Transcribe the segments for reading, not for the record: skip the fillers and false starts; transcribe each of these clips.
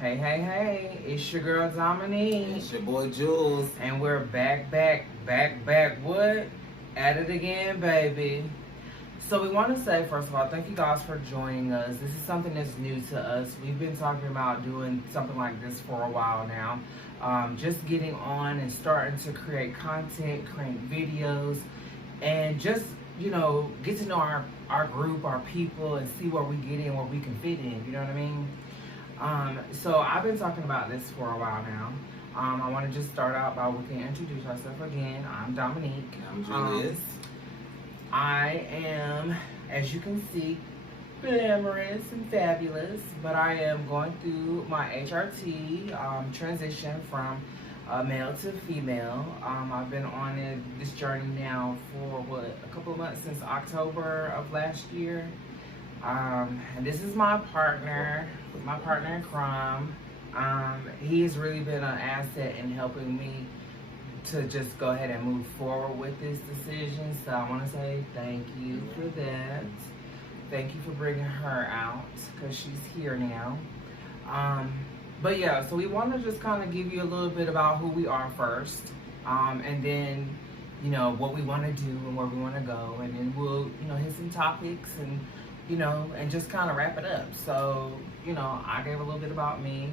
Hey, hey, hey, it's your girl Dominique. It's your boy Jules. And we're back, what? At it again, baby. So we want to say, first of all, thank you guys for joining us. This is something that's new to us. We've been talking about doing something like this for a while now. Just getting on and starting to create content, create videos, and just, get to know our group, our people, and see where we get in, where we can fit in, you know what I mean? So I've been talking about this for a while now. I want to just start out by we can introduce ourselves again. I'm Dominique. I'm Julius. I am, as you can see, glamorous and fabulous, but I am going through my HRT transition from male to female. I've been on this journey now for a couple of months, since October of last year. And this is my partner in crime. He has really been an asset in helping me to just go ahead and move forward with this decision. So I want to say thank you for that. Thank you for bringing her out, because she's here now. But yeah, so we want to just kind of give you a little bit about who we are first, and then what we want to do and where we want to go, and then we'll hit some topics and and just kind of wrap it up. So, I gave a little bit about me.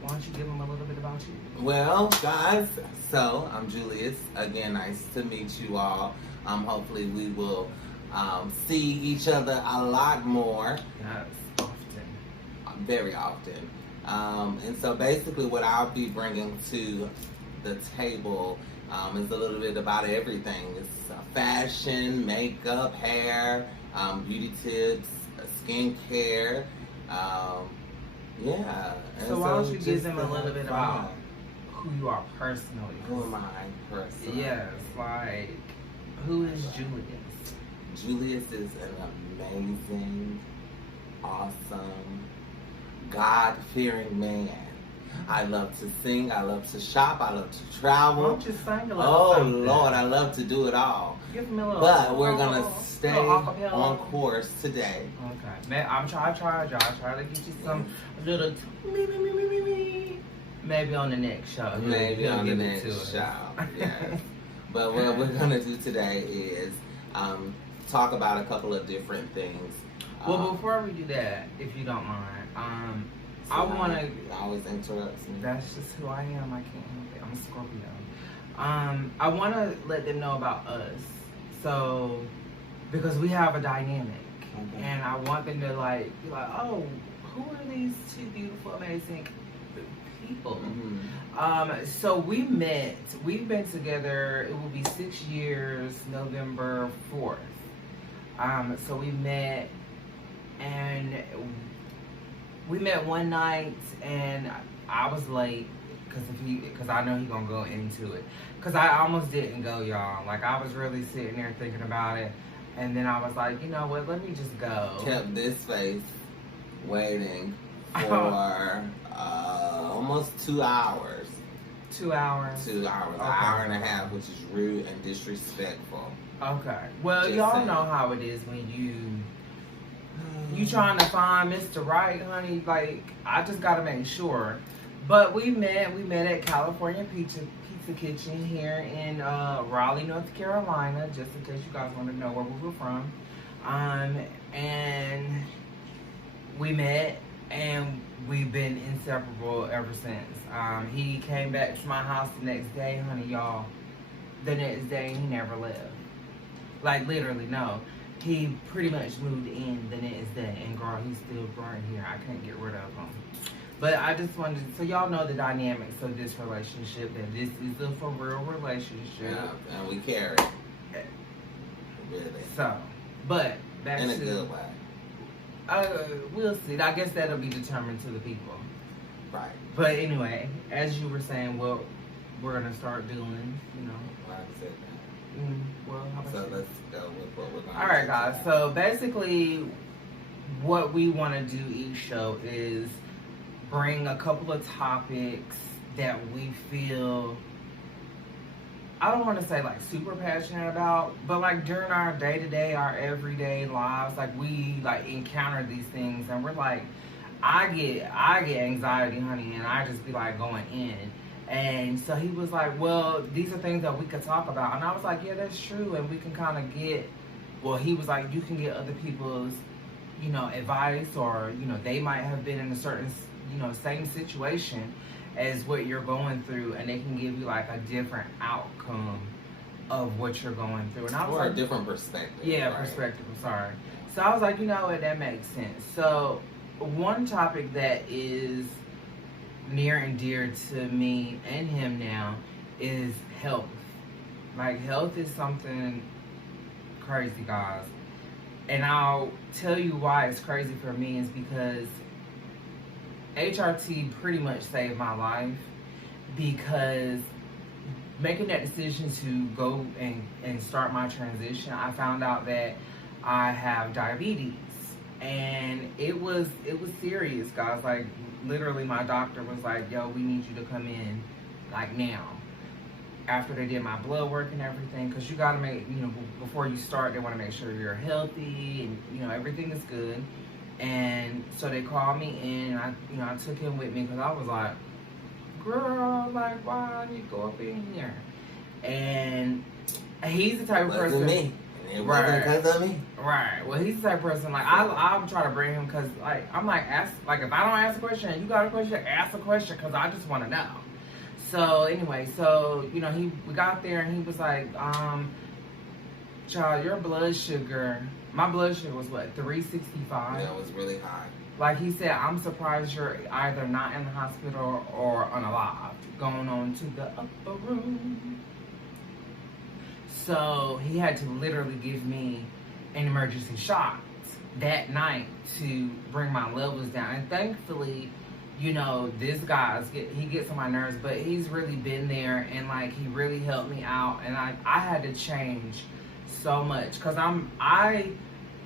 Why don't you give them a little bit about you? Well, guys, so I'm Julius. Again, nice to meet you all. Hopefully we will see each other a lot more. Yes, often. Very often. And so basically what I'll be bringing to the table is a little bit about everything. It's fashion, makeup, hair, beauty tips, skincare, yeah. So why don't you give them a little bit about who you are personally? Who am I personally? Yes, like, who is Julius? Julius is an amazing, awesome, God-fearing man. I love to sing, I love to shop, I love to travel. Why don't you sing a little Oh something? Lord, I love to do it all. Give me a little. But we're gonna stay acapella. on course today. Okay, man, I try to get you some little me. Maybe on the next show. Maybe on the next show. Yes. But what we're gonna do today is talk about a couple of different things. Well, before we do that, if you don't mind, I want to. Always interrupts me. That's just who I am. I can't help it. I'm a Scorpio. I want to let them know about us. So, because we have a dynamic, and I want them to be like, oh, who are these two beautiful, amazing people? Mm-hmm. So we met. We've been together. It will be 6 years, November 4th. So we met, and we met one night, and I was late because I know he gonna go into it. Because I almost didn't go, y'all. Like, I was really sitting there thinking about it, and then I was like, you know what? Let me just go. Kept this face waiting for almost 2 hours. 2 hours. 2 hours, Okay. An hour and a half, which is rude and disrespectful. Okay. Well, Just y'all saying. know how it is when you trying to find Mr. Right, honey. Like, I just gotta make sure. But we met at California Pizza Kitchen here in Raleigh, North Carolina, just in case you guys want to know where we were from. And we met, and we've been inseparable ever since. He came back to my house the next day, honey, y'all. The next day, he never left. Like, literally, no. He pretty much moved in the next day, and girl, he's still right here. I can't get rid of him. But I just wanted, so y'all know the dynamics of this relationship, that this is a for real relationship. Yeah, and we carry it. Really. So, but back In to a good way. we'll see. I guess that'll be determined to the people. Right. But anyway, as you were saying, what we're gonna start doing, Like I said that. Well, how about So you? let's go with what we're going to do. All right, guys. So basically, what we want to do each show is bring a couple of topics that we feel, I don't want to say like super passionate about, but like during our day-to-day, our everyday lives, like we like encounter these things, and we're like, I get anxiety, honey, and I just be like going in. And so he was like, well, these are things that we could talk about. And I was like, yeah, that's true. And we can kind of get, well, he was like, you can get other people's, advice, or, they might have been in a certain, same situation as what you're going through. And they can give you like a different outcome of what you're going through. And I was or like, a different perspective. yeah, right? perspective, I'm sorry. So I was like, you know what, that makes sense. So one topic that is near and dear to me and him now is health. Like, health is something crazy, guys. And I'll tell you why it's crazy for me is because HRT pretty much saved my life, because making that decision to go and start my transition, I found out that I have diabetes. And it was serious, guys. Like, literally my doctor was like, yo, we need you to come in like now, after they did my blood work and everything, because you got to make, before you start, they want to make sure you're healthy and everything is good. And so they called me in, and I took him with me, because I was like, girl, like, why do you go up in here? And he's the type of person. Me. It wasn't because of me. Right. Well, he's the type of person, like, I'll try to bring him, because, like, I'm like, if I don't ask a question and you got a question, ask a question, because I just want to know. So, anyway, we got there, and he was like, child, your blood sugar, my blood sugar was what, 365? Yeah, it was really high. Like he said, I'm surprised you're either not in the hospital or unalive, going on to the upper room. So he had to literally give me an emergency shot that night to bring my levels down. And thankfully, this he gets on my nerves, but he's really been there, and like, he really helped me out. And I had to change so much, because I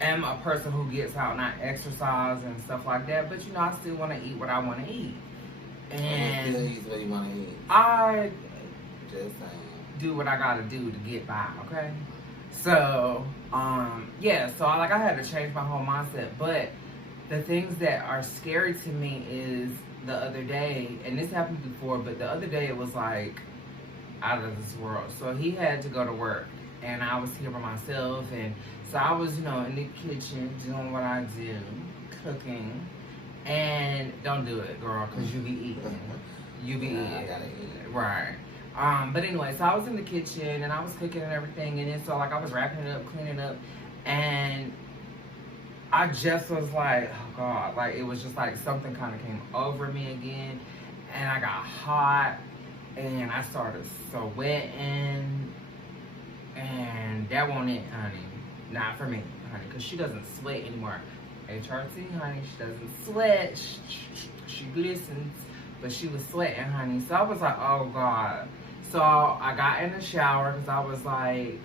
am a person who gets out and I exercise and stuff like that, but I still want to eat what I want to eat. And still eat what you want to eat. I Just saying. do what I gotta do to get by, okay? So, so I had to change my whole mindset. But the things that are scary to me is the other day, and this happened before, but the other day it was like out of this world. So he had to go to work, and I was here by myself, and so I was, in the kitchen doing what I do, cooking. And don't do it, girl, because you be eating. You be eating. I gotta eat. Right. But anyway, so I was in the kitchen, and I was cooking and everything, and then so I was wrapping it up, cleaning up, and I just was like, oh God, like, it was just like something kind of came over me again, and I got hot, and I started sweating, and that wasn't it, honey. Not for me, honey, because she doesn't sweat anymore. HRT, honey, she doesn't sweat. She glistens, but she was sweating, honey. So I was like, oh God. So I got in the shower, because I was like,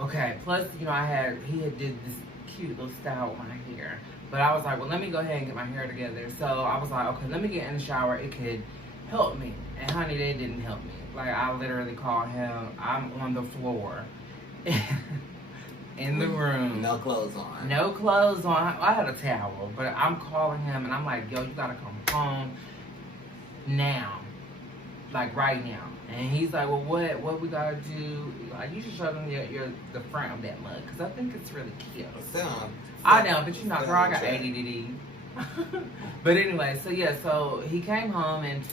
okay. Plus, he had did this cute little style with my hair. But I was like, well, let me go ahead and get my hair together. So I was like, okay, let me get in the shower. It could help me. And honey, they didn't help me. Like, I literally called him. I'm on the floor. In the room. No clothes on. No clothes on. I had a towel, but I'm calling him, and I'm like, yo, you gotta come home now. Like, right now. And he's like, well, what we gotta do? Like, you should show them the front of that mug, because I think it's really cute. I know, but girl, I got ADD. But anyway, so he came home, and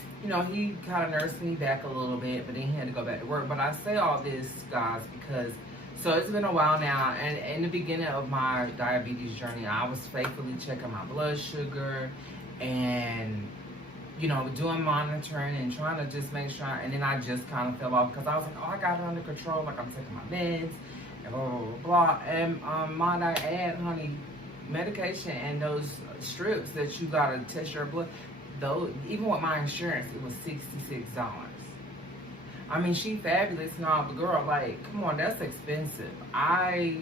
he kind of nursed me back a little bit, but then he had to go back to work. But I say all this, guys, because so it's been a while now, and in the beginning of my diabetes journey, I was faithfully checking my blood sugar and, doing monitoring and trying to just make sure, and then I just kind of fell off, because I was like, oh, I got it under control, like, I'm taking my meds, and blah, blah, blah, blah. And might I add, honey, medication and those strips that you gotta test your blood, though, even with my insurance, it was $66. I mean, she fabulous and all, but girl, like, come on, that's expensive. I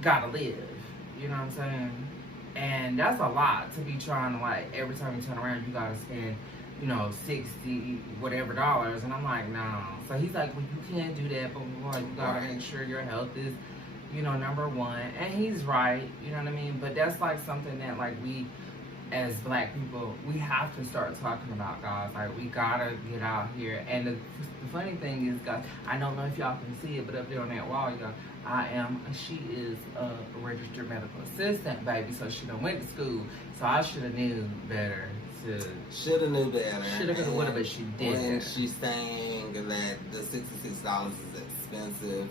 gotta live, you know what I'm saying? And that's a lot to be trying to, like, every time you turn around, you gotta spend, 60 whatever dollars. And I'm like, no. So he's like, well, you can't do that, but you gotta make sure your health is, number one. And he's right, you know what I mean? But that's like something that, like, we as Black people, we have to start talking about God. Like, we gotta get out here. And the funny thing is, guys, I don't know if y'all can see it, but up there on that wall, y'all, she is a registered medical assistant, baby. So she done went to school. So I should have knew better. Should have knew better. Should have, would have, but she didn't. When she's saying that the $66 is expensive,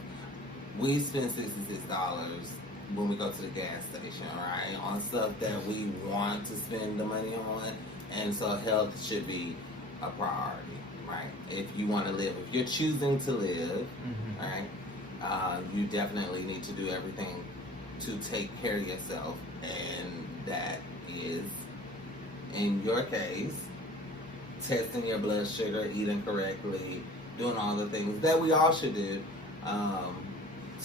we spend $66 when we go to the gas station, right? On stuff that we want to spend the money on. And so health should be a priority, right? If you want to live, if you're choosing to live, right, you definitely need to do everything to take care of yourself. And that is, in your case, testing your blood sugar, eating correctly, doing all the things that we all should do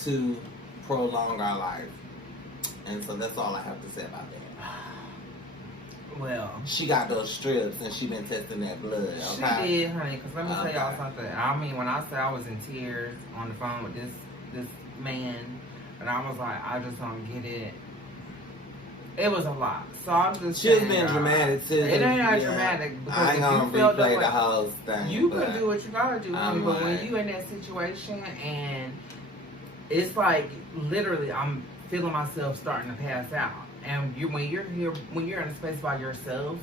to prolong our life. And so that's all I have to say about that. Well, she got those strips and she been testing that blood. Okay? She did, honey. Because let me tell y'all something. I mean, when I say I was in tears on the phone with this man, and I was like, I just don't get it. It was a lot. So I'm just saying. She's been dramatic too. It ain't that dramatic. Because I ain't gonna replay the whole thing. You can do what you gotta do. But when you in that situation and it's like literally I'm feeling myself starting to pass out. And when you're in a space by yourself,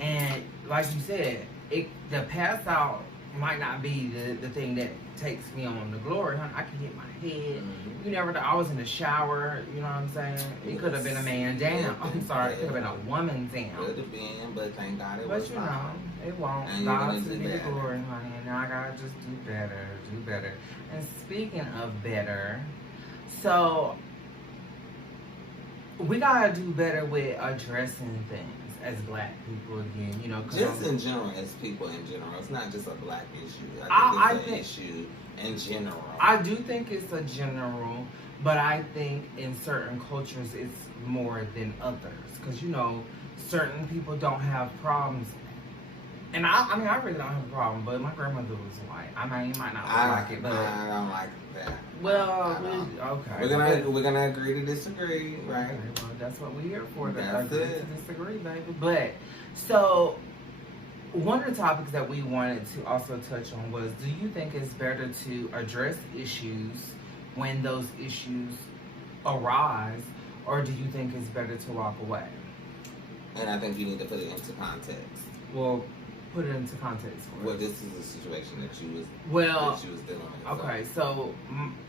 and like you said, the pass out might not be the thing that takes me on the glory, honey. I can hit my head. Mm-hmm. You never know. I was in the shower, you know what I'm saying? It could have been a man down. I'm sorry, it could have been a woman down. Could have been, but thank God it was. But you know, it won't. God to be the glory, honey. And now I gotta just do better. And speaking of better, so we gotta do better with addressing things as Black people again, you know. Just in general, as people in general, it's not just a Black issue. I think it's an issue in general. I do think it's a general, but I think in certain cultures it's more than others, because you know, certain people don't have problems. And I mean, I really don't have a problem, but my grandmother was white. I mean, you might not like it, but I don't like that. Well, okay. We're gonna agree to disagree, right? Okay, well, that's what we're here for. That's agree to disagree, baby. But so one of the topics that we wanted to also touch on was: do you think it's better to address issues when those issues arise, or do you think it's better to walk away? And I think you need to put it into context. Well, put it into context for well, this is a situation that she was dealing with. Okay, so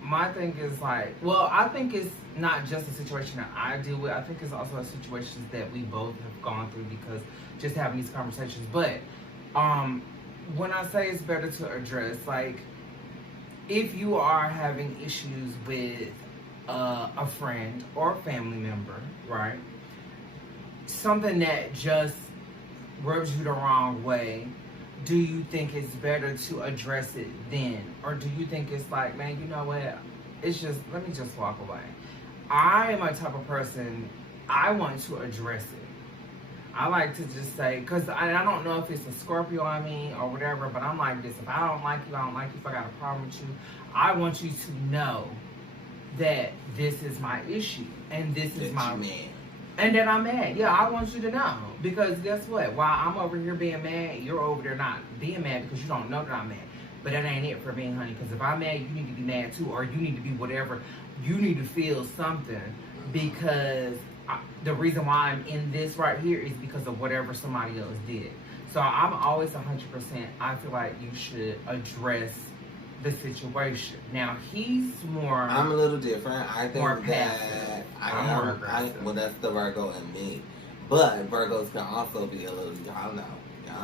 my thing is like, well, I think it's not just a situation that I deal with. I think it's also a situation that we both have gone through because just having these conversations. But when I say it's better to address, like, if you are having issues with a friend or a family member, right? Something that just rubs you the wrong way, do you think it's better to address it then? Or do you think it's like, man, you know what? It's just, let me just walk away. I am a type of person, I want to address it. I like to just say, because I don't know if it's a Scorpio on me or whatever, but I'm like this. If I don't like you, I don't like you. If I got a problem with you, I want you to know that this is my issue. And this is my man. And that I'm mad. Yeah, I want you to know. Because guess what? While I'm over here being mad, you're over there not being mad because you don't know that I'm mad. But that ain't it for me, honey. Because if I'm mad, you need to be mad too. Or you need to be whatever. You need to feel something. Because the reason why I'm in this right here is because of whatever somebody else did. So I'm always 100%. I feel like you should address the situation. Now he's more. I'm a little different. I think more that well, that's the Virgo in me. But Virgos can also be a little, y'all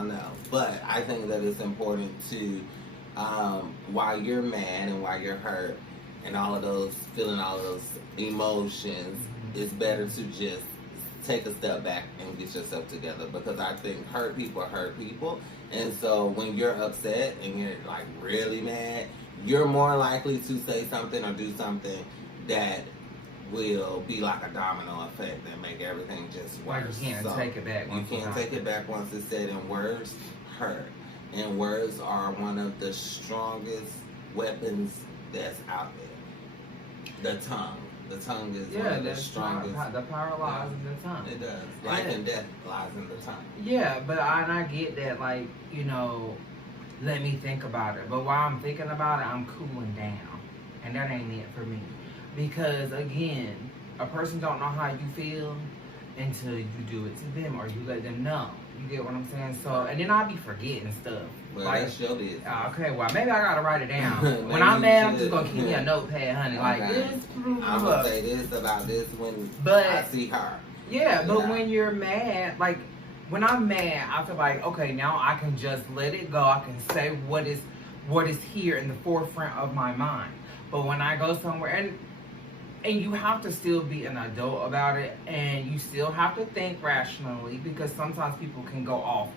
know. But I think that it's important to, while you're mad and while you're hurt and all of those, feeling all of those emotions, it's better to just take a step back and get yourself together, because I think hurt people. And so when you're upset and you're like really mad, you're more likely to say something or do something that will be like a domino effect and make everything just worse. Like you can't take it back. You can't take it back once it's said, and words hurt. And words are one of the strongest weapons that's out there. The tongue. The tongue is one Yeah, of the that's strongest. the power lies in the tongue. It does. Life and death lies in the tongue. Yeah, but I get that, like, let me think about it. But while I'm thinking about it, I'm cooling down. And that ain't it for me. Because, again, a person don't know how you feel until you do it to them or you let them know. You get what I'm saying? So, and then I'll be forgetting stuff. Well, like, that's your business. Okay, well, maybe I gotta write it down. When Maybe I'm you mad, I'm should. just gonna keep me a notepad, honey. Like, Okay. this. I'm gonna say this about this when But- I see her. Yeah, but Yeah. when you're mad, like, when I'm mad, I feel like, okay, now I can just let it go. I can say what is here in the forefront of my mind. But when I go somewhere, and you have to still be an adult about it, and you still have to think rationally, because sometimes people can go off,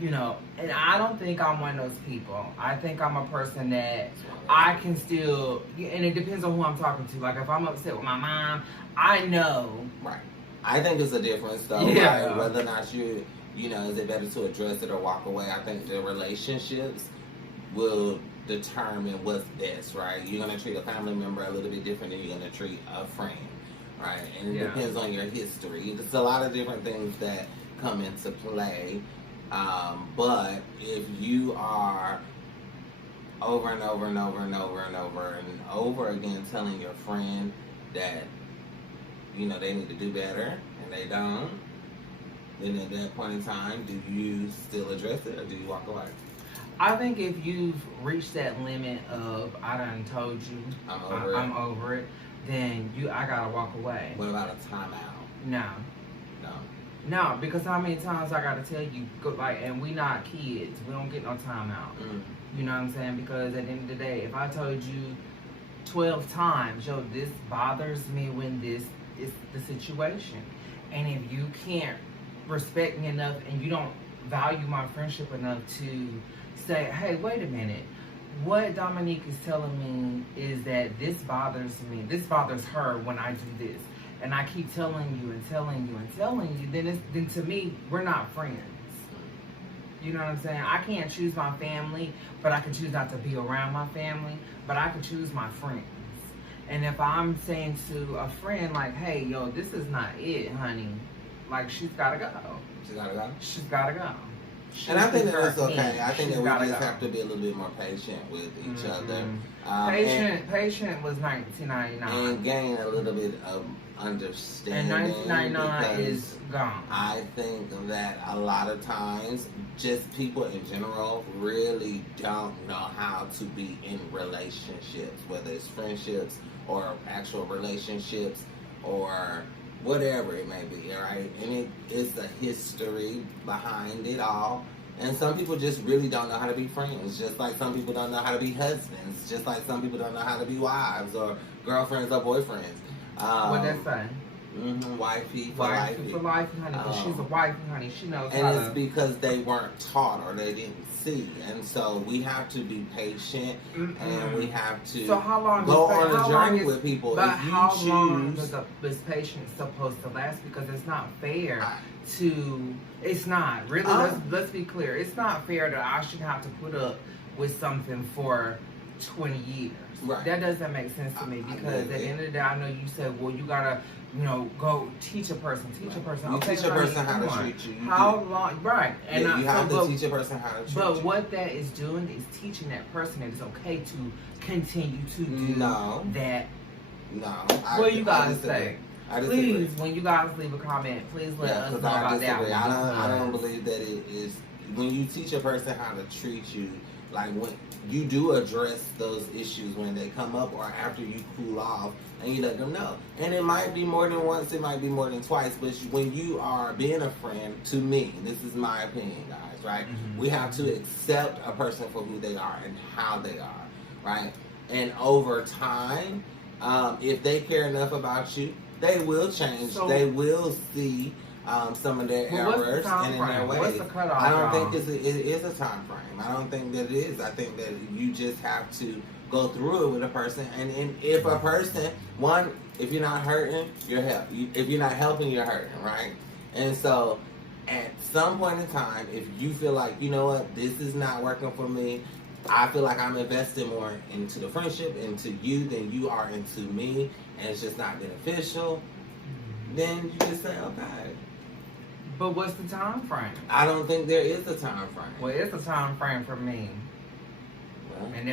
and I don't think I'm one of those people. I think I'm a person that I can still, and it depends on who I'm talking to. Like, if I'm upset with my mom, I know. Right. I think it's a difference though. Yeah. Right? Whether or not is it better to address it or walk away? I think the relationships will determine what's best, right? You're gonna treat a family member a little bit different than you're gonna treat a friend, right? And it depends on your history. There's a lot of different things that come into play. But if you are over and over and over and over and over and over again telling your friend that they need to do better and they don't, then at that point in time, do you still address it or do you walk away? I think if you've reached that limit of I done told you I'm over it, then I gotta walk away. What about a timeout? No, because how many times I gotta tell you, and we not kids, we don't get no timeout. You know what I'm saying? Because at the end of the day, if I told you 12 times, this bothers me when this is the situation, and if you can't respect me enough and you don't value my friendship enough to say, hey, wait a minute, what Dominique is telling me is that this bothers me, this bothers her when I do this, and I keep telling you and telling you and telling you, then to me, we're not friends. You know what I'm saying? I can't choose my family, but I can choose not to be around my family, but I can choose my friends. And if I'm saying to a friend, like, hey, this is not it, honey, like, she's gotta go. She's gotta go? She's gotta go. And I think that that's okay. Me. I think She's that we just go. have to be a little bit more patient with each other. Patient was 1999. And gain a little bit of understanding. And 1999 is gone. I think that a lot of times, just people in general really don't know how to be in relationships, whether it's friendships or actual relationships or whatever it may be, right? And it is a history behind it all. And some people just really don't know how to be friends, just like some people don't know how to be husbands, just like some people don't know how to be wives or girlfriends or boyfriends. What that say? Wifey for Wifey for life, honey, because she's a wife, honey. She knows how and it's because they weren't taught or they didn't see. And so we have to be patient and we have to go on a journey with people. But if you how choose, long is patience supposed to last? Because it's not fair it's not. Really, let's be clear. It's not fair that I should have to put up with something for 20 years. Right. That doesn't make sense to me because at the end of the day, I know you said, well, you gotta, go teach a person. You Okay, teach a person how to treat you. How long? Right. And you have to teach a person how to treat you. But what that is doing is teaching that person that it's okay to continue to do that. No. What you guys say? Please, when you guys leave a comment, please let us know about that one. I don't believe that it is. When you teach a person how to treat you, like when you do address those issues when they come up or after you cool off and you let them know. And it might be more than once, it might be more than twice, but when you are being a friend, to me, this is my opinion, guys, right? We have to accept a person for who they are and how they are, right? And over time, if they care enough about you, they will change. They will see some of their errors and in their ways. What's the cutoff? I don't think it is a time frame. I don't think that it is. I think that you just have to go through it with a person. And if a person, if you're not hurting, you're helping. If you're not helping, you're hurting, right? And so at some point in time, if you feel like, you know what, this is not working for me, I feel like I'm investing more into the friendship, into you, than you are into me. and it's just not beneficial, then you just say, okay. But what's the time frame? I don't think there is a time frame. Well, it's a time frame for me. Well, And it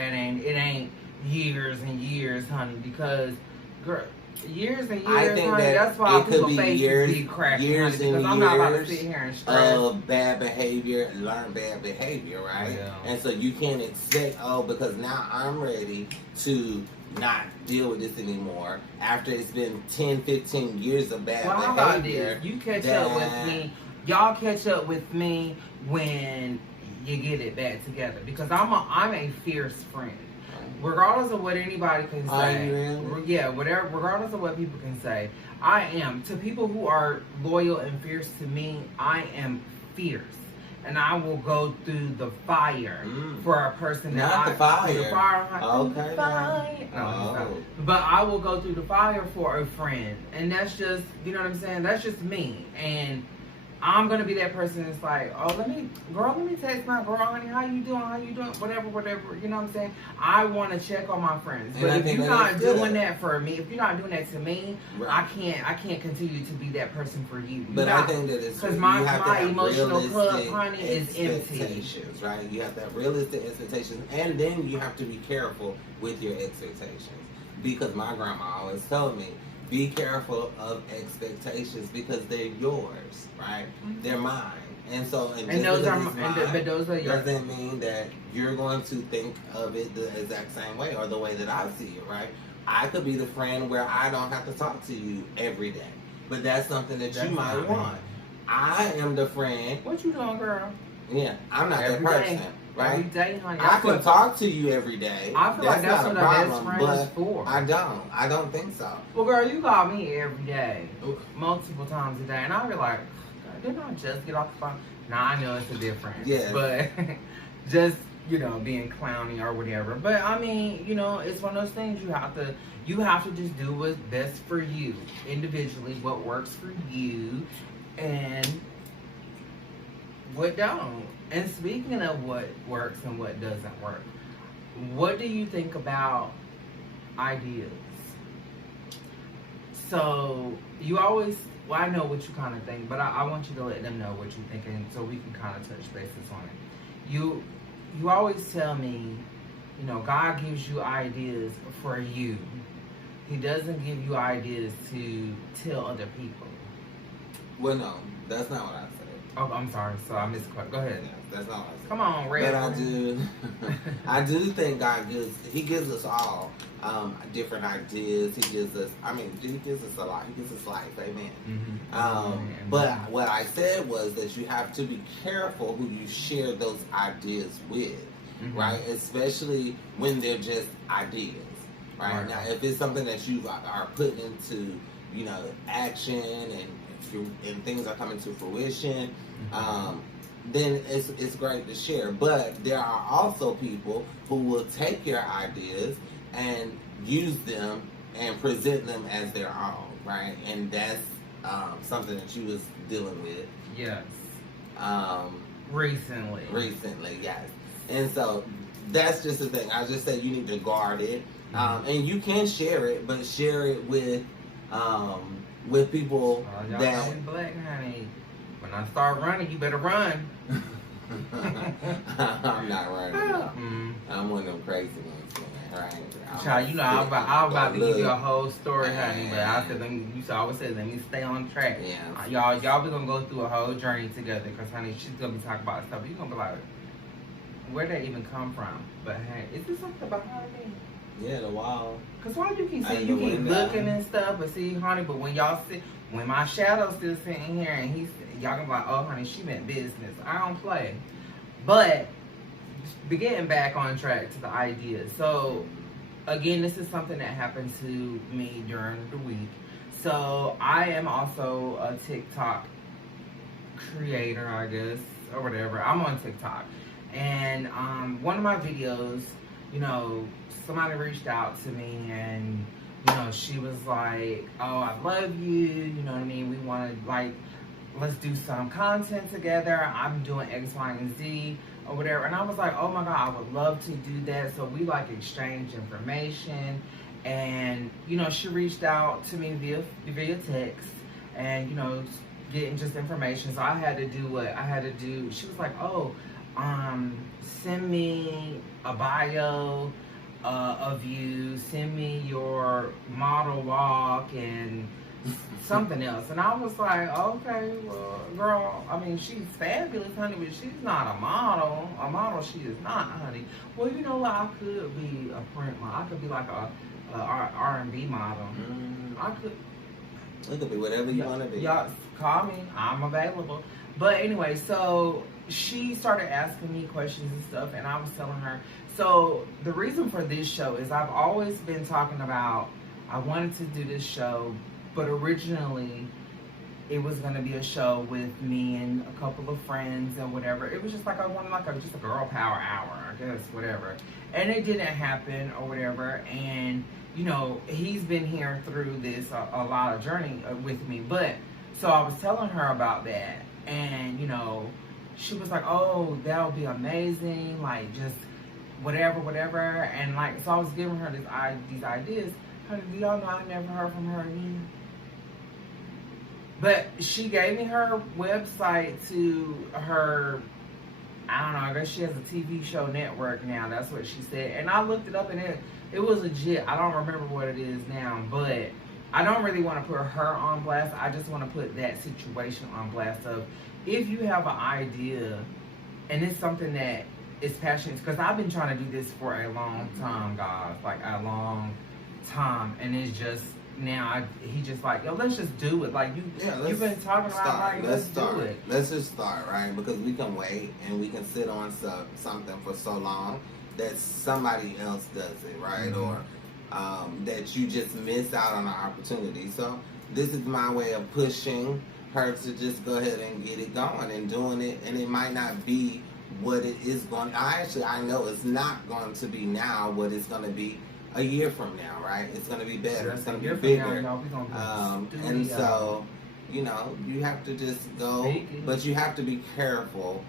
ain't years and years, honey, because girl, years and years, I think honey, that that's why it could people's be faces years, be cracking, years honey, because and I'm not about to years sit here and stress. of bad behavior, learn bad behavior, right? Yeah. And so you can't expect, because now I'm ready to not deal with this anymore after it's been 10, 15 years of bad Well, how about behavior. this? You catch up with me. Y'all catch up with me when you get it back together, because I'm a fierce friend. Regardless of what anybody can Are say, you really? yeah, whatever. Regardless of what people can say, I am. To people who are loyal and fierce to me, I am fierce, and I will go through the fire for a person. Not that the fire. Through the fire. Okay. The fire. No, Oh. but I will go through the fire for a friend, and that's just, you know what I'm saying. That's just me, and I'm gonna be that person that's like, oh, let me text my girl, honey, how you doing, whatever, you know what I'm saying? I want to check on my friends, but if you're not doing that for me, if you're not doing that to me, right. I can't continue to be that person for you. But I think that it's because you my have to have emotional club, realistic honey, is empty. expectations, right? You have to have realistic expectations, and then you have to be careful with your expectations, because my grandma always told me, be careful of expectations because they're yours, right? Mm-hmm. They're mine, and so And those are yours. doesn't mean that you're going to think of it the exact same way or the way that I see it, right? I could be the friend where I don't have to talk to you every day, but that's something that you might want. I am the friend. What you doing, girl? Yeah, I'm not Every that day. person, right? Every day, honey. I can talk to you every day. I feel like that's what a best friend is but for. I don't think so. Well, girl, you call me every day, multiple times a day, and I'll be like, didn't I just get off the phone? Nah, I know it's a difference. Yeah. But just, being clowny or whatever. But I mean, it's one of those things you have to just do what's best for you individually, what works for you, and what don't. And speaking of what works and what doesn't work, what do you think about ideas? So you always, I know what you kind of think, but I want you to let them know what you're thinking so we can kind of touch bases on it. You always tell me, God gives you ideas for you. He doesn't give you ideas to tell other people. Well, no, that's not what I said. Oh, I'm sorry. So I missed the question. Go ahead. Yeah, that's not what I said. Come on, Red. But I do think God gives us all different ideas. He gives us a lot. He gives us life. Amen. Mm-hmm. But what I said was that you have to be careful who you share those ideas with, right? Especially when they're just ideas, right? Now, if it's something that you are putting into, action and things are coming to fruition, then it's great to share. But there are also people who will take your ideas and use them and present them as their own, right? And that's something that you was dealing with. Yes. Recently, yes. And so that's just the thing. I just said you need to guard it, and you can share it, but share it with people y'all that. Know me black, honey. When I start running, you better run. I'm not running. No. I'm one of them crazy ones, man. Right? Child, I was about to give you a whole story, honey, but I said, you always say, let me stay on track. Yeah. Y'all be gonna go through a whole journey together, because, honey, she's gonna be talking about stuff. You're gonna be like, where'd that even come from? But hey, is there something behind me? Yeah, the wall. Cause why you keep saying you keep looking and stuff, but see, honey, but when my shadow's still sitting here and y'all gonna be like, oh, honey, she meant business. I don't play. But getting back on track to the idea. So again, this is something that happened to me during the week. So I am also a TikTok creator, I guess, or whatever. I'm on TikTok, and one of my videos, somebody reached out to me, and she was like, oh, I love you, you know what I mean, we want to, let's do some content together, I'm doing X, Y, and Z, or whatever. And I was like, oh my God, I would love to do that. So we exchanged information, And she reached out to me via text, and getting just information. So I had to do what I had to do. She was like, "Oh, send me a bio of you. Send me your model walk and something else." And I was like, "Okay, well, girl. I mean, she's fabulous, honey, but she's not a model. A model, she is not, honey. Well, you know what? I could be a print model. I could be like a R&B model. I could." It could be whatever you want to be. Y'all call me. I'm available. But anyway, so she started asking me questions and stuff, and I was telling her. So the reason for this show is I've always been talking about I wanted to do this show, but originally it was going to be a show with me and a couple of friends and whatever. It was just like I wanted just a girl power hour, I guess, whatever. And it didn't happen or whatever. And he's been here through this a lot of journey with me. But so I was telling her about that, and she was like, "Oh, that would be amazing, like just whatever." And like, so I was giving her these ideas. Honey, do y'all know I never heard from her again? But she gave me her website to her. I don't know, I guess she has a TV show network now. That's what she said. And I looked it up, and it was legit. I don't remember what it is now, but I don't really want to put her on blast. I just want to put that situation on blast of if you have an idea and it's something that is passionate, because I've been trying to do this for a long time, guys, like a long time, and it's just now he just like, yo, let's just do it. Like you've been talking about, like, let's do it. Let's just start, right? Because we can wait and we can sit on something for so long that somebody else does it, right? Mm-hmm. Or that you just miss out on an opportunity. So this is my way of pushing her to just go ahead and get it going and doing it. And it might not be what it is going. I know it's not going to be now what it's going to be a year from now, right? It's going to be better. It's going to be bigger. And so, you have to just go, but you have to be careful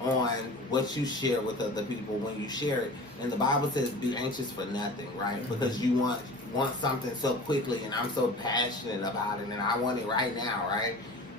on what you share with other people when you share it. And the Bible says, be anxious for nothing, right? Mm-hmm. Because you want something so quickly, and I'm so passionate about it, and I want it right now, right?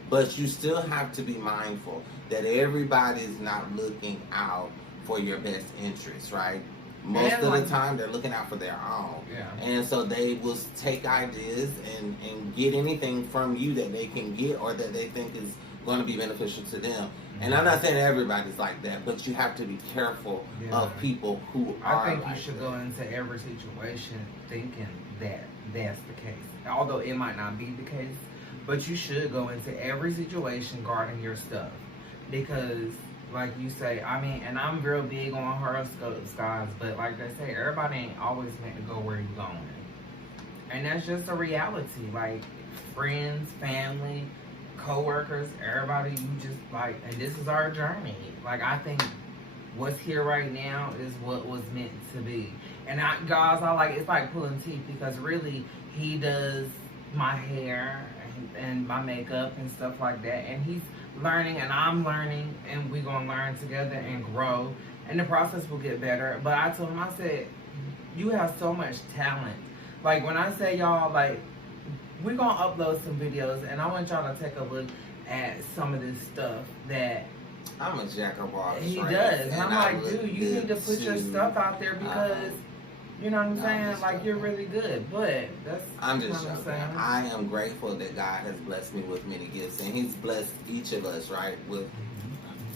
But you still have to be mindful that everybody's not looking out for your best interest, right? Most of the time, they're looking out for their own. Yeah. And so they will take ideas and get anything from you that they can get or that they think is going to be beneficial to them. Mm-hmm. And I'm not saying everybody's like that, but you have to be careful of people who are I think like you should that. go into every situation thinking that that's the case. Although it might not be the case, but you should go into every situation guarding your stuff. Because like you say, I mean, and I'm real big on horoscopes, guys, but like they say, everybody ain't always meant to go where you're going. And that's just a reality. Like, friends, family, co-workers, everybody, you just like, and this is our journey. Like, I think what's here right now is what was meant to be. And guys, it's like pulling teeth, because really, he does my hair and my makeup and stuff like that, and he's learning and I'm learning, and we're gonna learn together and grow, and the process will get better. But I told him, I said, you have so much talent. Like, when I say y'all, like, we're gonna upload some videos, and I want y'all to take a look at some of this stuff that I'm a jack of all trades. he does. And I'm like, dude, you need to put your stuff out there, because you know what I'm saying? Like, you're really good. But I'm just joking. I am grateful that God has blessed me with many gifts, and He's blessed each of us, right, with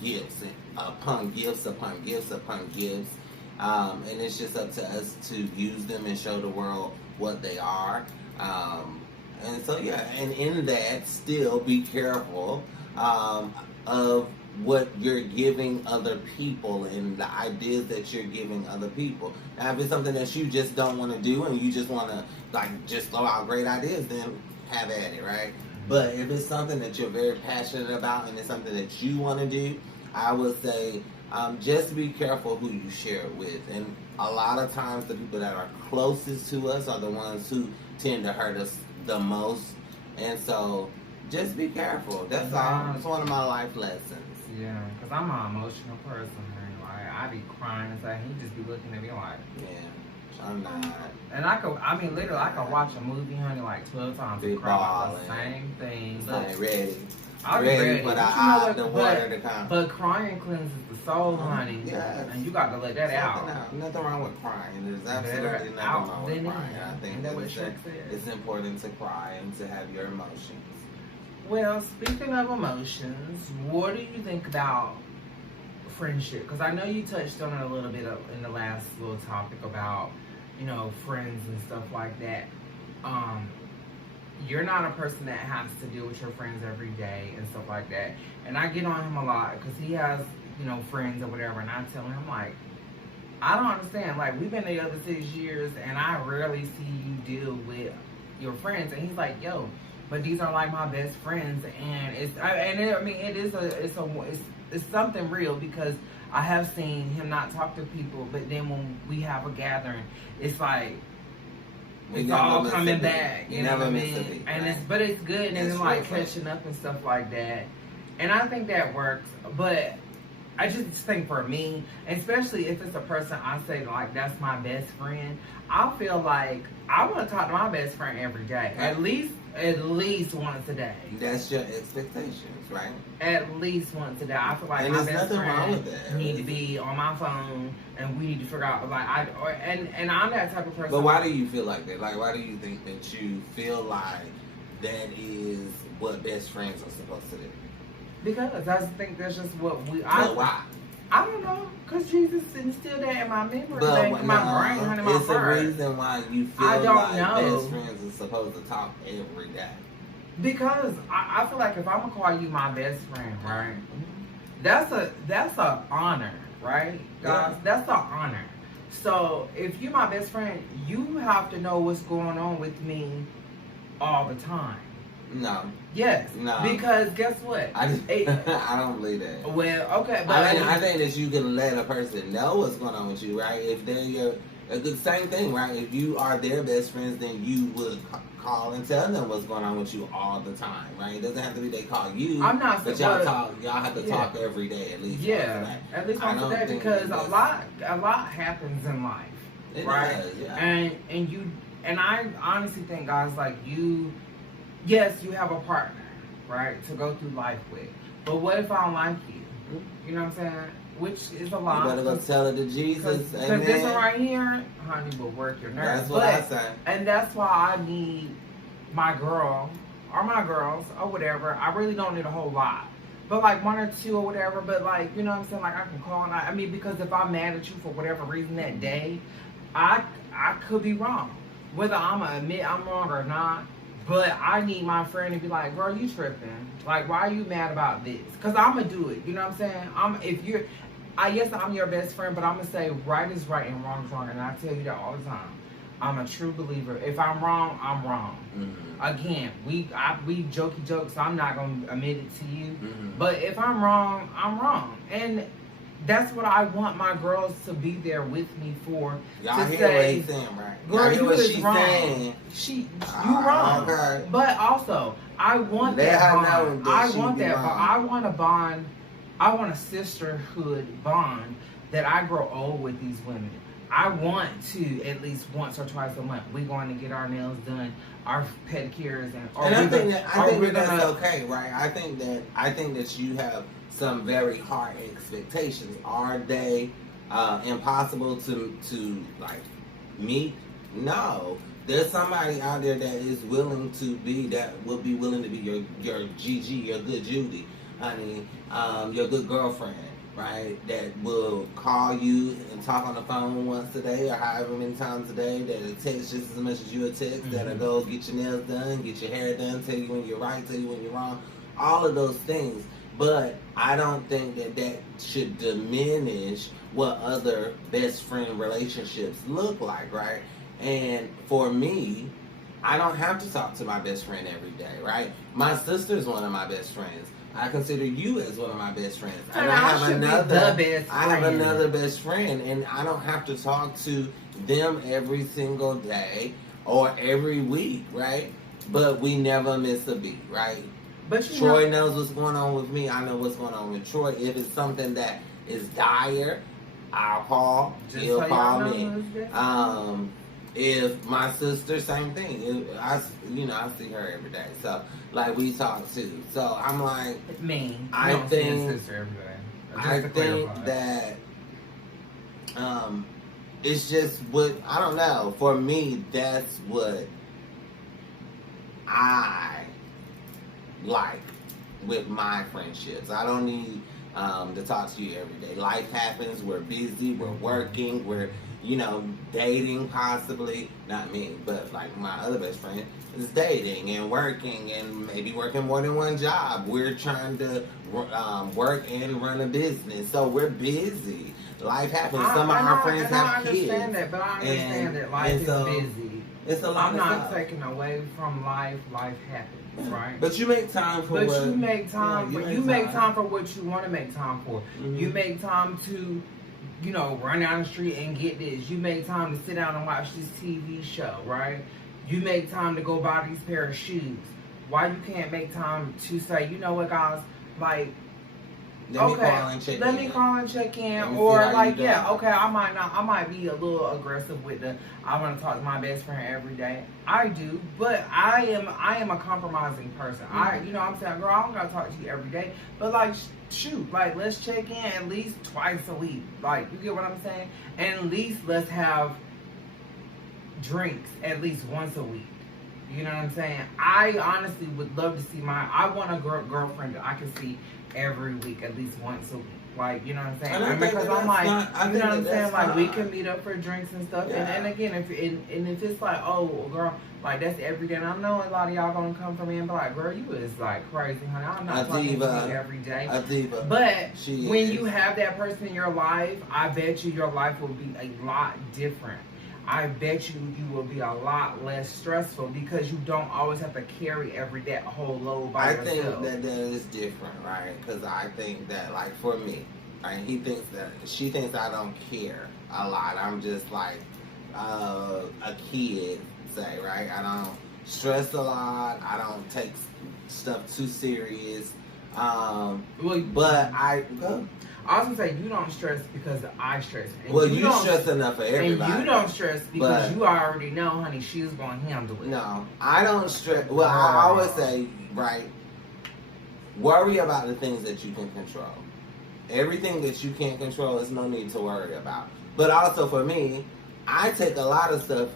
gifts upon gifts upon gifts upon gifts. And it's just up to us to use them and show the world what they are. And so, yeah, and in that, still be careful of what you're giving other people and the ideas that you're giving other people. Now, if it's something that you just don't want to do and you just want to, like, just throw out great ideas, then have at it, right? But if it's something that you're very passionate about and it's something that you want to do, I would say just be careful who you share it with. And a lot of times the people that are closest to us are the ones who tend to hurt us the most. And so just be careful. That's all. It's one of my life lessons. Yeah, because I'm an emotional person, man. Like, I be crying and stuff. He just be looking at me like, yeah. I'm not. And literally, I could watch a movie, honey, like 12 times and Be cry about balling. the same thing. It's But like ready. I'll be Ready ready. for the But you know what? the water to come. But crying cleanses the soul, honey. Yes. And you got to let that out. Nothing wrong with crying. There's Better absolutely nothing out wrong with than crying. in. I think Ain't that what it's, Shrek said? it's important to cry and to have your emotions. Well, speaking of emotions, what do you think about friendship? Because I know you touched on it a little bit in the last little topic about, friends and stuff like that. You're not a person that has to deal with your friends every day and stuff like that. And I get on him a lot because he has, friends or whatever. And I tell him, like, I don't understand. Like, we've been together 6 years and I rarely see you deal with your friends. And he's like, yo, but these are like my best friends. And it's something real because I have seen him not talk to people. But then when we have a gathering, it's like, it's all coming back, you know what I mean? And it's good, and then like catching up and stuff like that. And I think that works, but I just think for me, especially if it's a person I say like that's my best friend, I feel like I want to talk to my best friend every day, at least once a day. That's your expectations, right? At least once a day. I feel like and my there's best nothing wrong friend with that. need to be on my phone, and we need to figure out and I'm that type of person. But why do you feel like that? Like, why do you think that you feel like that is what best friends are supposed to do? Because I think that's just what why? I don't know, because Jesus instilled that in my memory, But in my brain, honey, my it's a heart. reason why you feel I don't like know. best friends are supposed to talk every day. Because I feel like if I'm gonna call you my best friend, right? That's a honor, right, guys? Yeah. That's an honor. So if you're my best friend, you have to know what's going on with me all the time. No. Yes. No. Because guess what? I don't believe that. Well, okay, but I think that you can let a person know what's going on with you, right? If they're the same thing, right? If you are their best friends, then you would call and tell them what's going on with you all the time, right? It doesn't have to be they call you. I'm not. But y'all have to talk every day at least. Yeah, at least once a day, because a lot happens in life, right? Does, yeah. And I honestly think, guys, like yes, you have a partner, right, to go through life with. But what if I don't like you? You know what I'm saying? Which is a lot. You better go tell it to Jesus. Because this one right here, honey, will work your nerves. That's what I say. And that's why I need my girl or my girls or whatever. I really don't need a whole lot. But like 1 or 2 or whatever. But like, you know what I'm saying? Like I can call and because if I'm mad at you for whatever reason that day, I could be wrong. Whether I'm going to admit I'm wrong or not. But I need my friend to be like, girl, you tripping. Like, why are you mad about this? Because I'm going to do it. You know what I'm saying? Yes, I'm your best friend, but I'm going to say right is right and wrong is wrong. And I tell you that all the time. I'm a true believer. If I'm wrong, I'm wrong. Mm-hmm. Again, we jokey jokes, so I'm not going to admit it to you. Mm-hmm. But if I'm wrong, I'm wrong. And that's what I want my girls to be there with me for. Y'all to hear say, what he's saying, right? Girl, you is she's wrong. Saying. You wrong. Okay. But also, I want that bond. I want that bond. I want a bond. I want a sisterhood bond that I grow old with these women. I want to at least once or twice a month. We're going to get our nails done, our pedicures, I think that's okay, right? I think that you have some very hard expectations. Are they impossible to like meet? No. There's somebody out there that is willing to be will be willing to be your GG, your good Judy, honey, your good girlfriend, right? That will call you and talk on the phone once a day or however many times a day. That'll text just as much as you a text. Mm-hmm. That'll go get your nails done, get your hair done, tell you when you're right, tell you when you're wrong. All of those things. But I don't think that should diminish what other best friend relationships look like, right? And for me, I don't have to talk to my best friend every day, right? My sister's one of my best friends. I consider you as one of my best friends. And I have another best friend, and I don't have to talk to them every single day or every week, right? But we never miss a beat, right? But Troy knows what's going on with me. I know what's going on with Troy. If it's something that is dire, I'll call. Just He'll so call y'all know me. who's this. If my sister, same thing. I see her every day. So, like, we talk too. So, I'm like, Me. I don't see think- his sister every day. Just I to think clarify. that it's just what, I don't know. For me, that's what I like with my friendships. I don't need to talk to you every day. Life happens. We're busy. We're working. We're, dating possibly. Not me, but like my other best friend is dating and working and maybe working more than one job. We're trying to work and run a business. So we're busy. Life happens. Some of our friends have kids. I understand that, but I understand that life is busy. It's a lot I'm of not stuff. taking away from life. Life happens, right? But you make time for But what you make time yeah, for make time for what you want to make time for. Mhm. You make time to, run down the street and get this. You make time to sit down and watch this TV show, right? You make time to go buy these pair of shoes. Why you can't make time to say, you know what, guys, like, Let me call and check let in. me call and check in, Let me see or how you like, doing. yeah, okay, I might be a little aggressive with I want to talk to my best friend every day. I do, but I am a compromising person. Mhm. I'm saying, girl, I don't gotta talk to you every day, but like, shoot, like, let's check in at least twice a week. Like, you get what I'm saying? And at least let's have drinks at least once a week. You know what I'm saying? I honestly would love to see I want a girlfriend that I can see every week, at least once a week. Like, you know what I'm saying? And I think Because that I'm that's like, not- I you think know what I'm that saying? that's Like, we fine. can meet up for drinks and stuff. Yeah. And again, if it's like, oh, well, girl, like, that's every day. And I know a lot of y'all gonna come for me and be like, girl, you is like crazy, honey. I'm not talking to you every day. A diva. But She when is. you have that person in your life, I bet you your life will be a lot different. I bet you will be a lot less stressful because you don't always have to carry that whole load by I yourself. think that is different, right? Because I think that, like, for me, right, she thinks I don't care a lot. I'm just like a kid, say, right? I don't stress a lot. I don't take stuff too serious. But I was gonna say you don't stress because I stress. And you don't stress enough for everybody. And you don't stress because But- you already know, honey, she's gonna handle it. No, I don't stress. Well, I always say, right, worry about the things that you can control. Everything that you can't control is no need to worry about. But also for me, I take a lot of stuff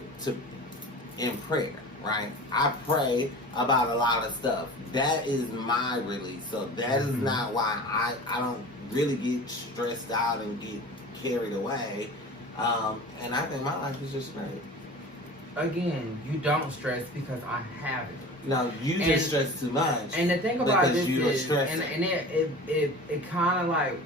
in prayer, right? I pray about a lot of stuff. That is my release. So that is not why I don't really get stressed out and get carried away. And I think my life is just great. Again, you don't stress because I have it. No, you just stress too much. And the thing about because this you were is, stressing. and it kind of like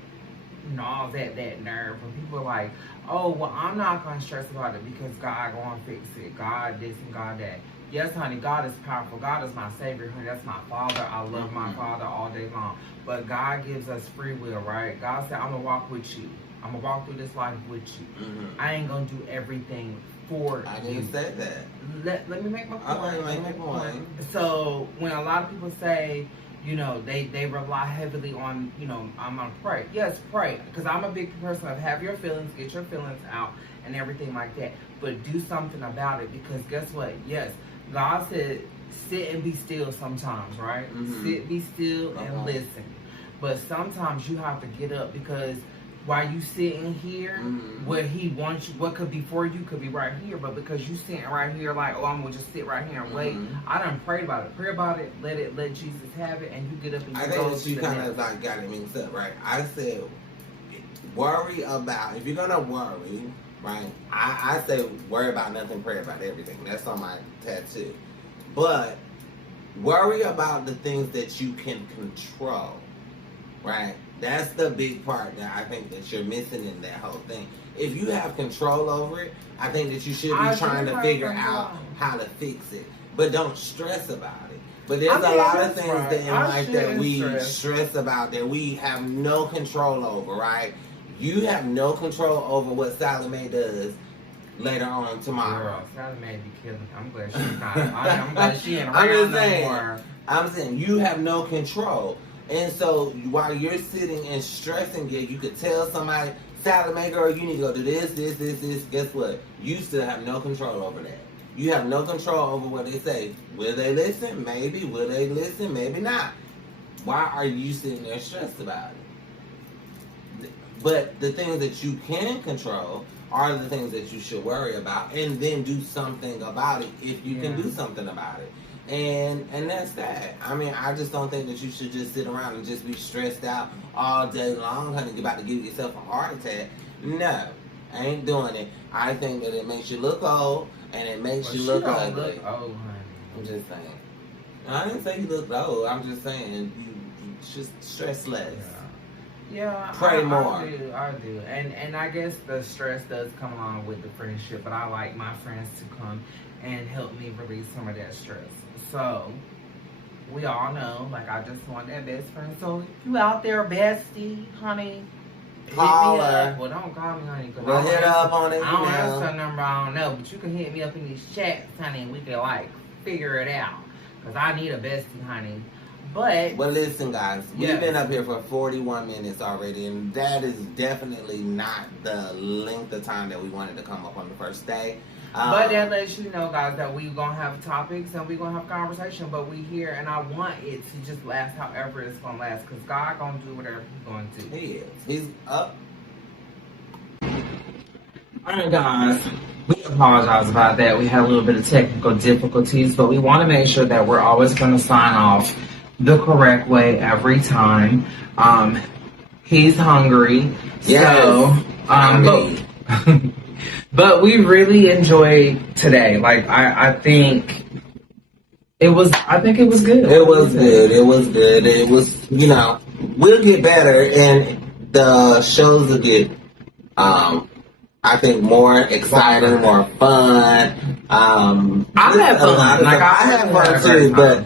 gnaws at that nerve when people are like, oh, well, I'm not gonna stress about it because God gonna fix it. God this and God that. Yes, honey, God is powerful. God is my Savior, honey. That's my Father. I love my Father all day long. But God gives us free will, right? God said, I'm gonna walk with you. I'm gonna walk through this life with you. I ain't gonna do everything for I you. didn't say that. Let me make my point. Okay, Let me make my your point. So when a lot of people say, they rely heavily on, I'm gonna pray. Yes, pray. Because I'm a big person of have your feelings, get your feelings out, and everything like that. But do something about it because guess what? Yes, God said sit and be still sometimes, right? Sit, be still, and listen. But sometimes you have to get up because while you sitting here, what he wants you, what could be for you could be right here. But because you sitting right here like, oh, I'm gonna just sit right here and wait. I done prayed about it. Pray about it. Let Jesus have it, and you get up and you I go think that you to the kind of next. like got it mixed up, right? I said worry about, if you're gonna worry, right? I say worry about nothing, pray about everything. That's on my tattoo. But worry about the things that you can control, right? That's the big part that I think that you're missing in that whole thing. If you have control over it, I think that you should be trying to figure out how to fix it. But don't stress about it. But there's a lot of things that in life that we stress about that we have no control over, right? You have no control over what Sally Mae does later on tomorrow. Girl, Sally Mae be killing me. I'm glad she's not. I'm glad she ain't I'm around just no saying. more. I'm saying you have no control. And so while you're sitting and stressing it, you could tell somebody salad maker, or you need to go do this. Guess what? You still have no control over that. You have no control over what they say. Will they listen? Maybe. Will they listen? Maybe not. Why are you sitting there stressed about it? But the things that you can control are the things that you should worry about, and then do something about it if you can do something about it. And that's that. I mean, I just don't think that you should just sit around and just be stressed out all day long, honey. You're about to give yourself a heart attack. No, I ain't doing it. I think that it makes you look old, and it makes you look ugly. Look old, honey. I'm just saying. I didn't say you look old. I'm just saying you just stress less. Yeah, Pray more. I do. And I guess the stress does come along with the friendship, but I like my friends to come and help me release some of that stress. So, we all know, like, I just want that best friend. So, if you out there, bestie, honey, call hit me her. up. Well, don't call me, honey. We'll hit up on it. I don't have some number, I don't know. But you can hit me up in these chats, honey, and we can, like, figure it out. Because I need a bestie, honey. But listen, guys, we've been up here for 41 minutes already, and that is definitely not the length of time that we wanted to come up on the first day. But that lets you know, guys, that we're going to have topics and we're going to have conversation, but we here, and I want it to just last however it's going to last, because God going to do whatever he's going to do. He is. He's up. Alright, guys, we apologize about that. We had a little bit of technical difficulties, but we want to make sure that we're always going to sign off the correct way every time. He's hungry. Yes. So, but we really enjoyed today. Like, I think it was good. It was good. It was, we'll get better, and the shows will get, I think, more exciting, more fun. I had fun. I had fun too, but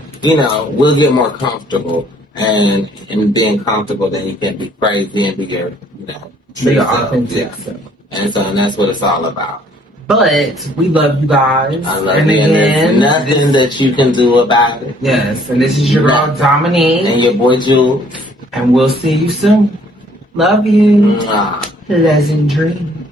we'll get more comfortable, and in being comfortable, then you can be crazy and be your, be authentic self. And that's what it's all about. But we love you guys. I love you, and there's nothing that you can do about it. Yes, and this is your girl Dominique and your boy Jules, and we'll see you soon. Love you. Mwah. Pleasant dreams.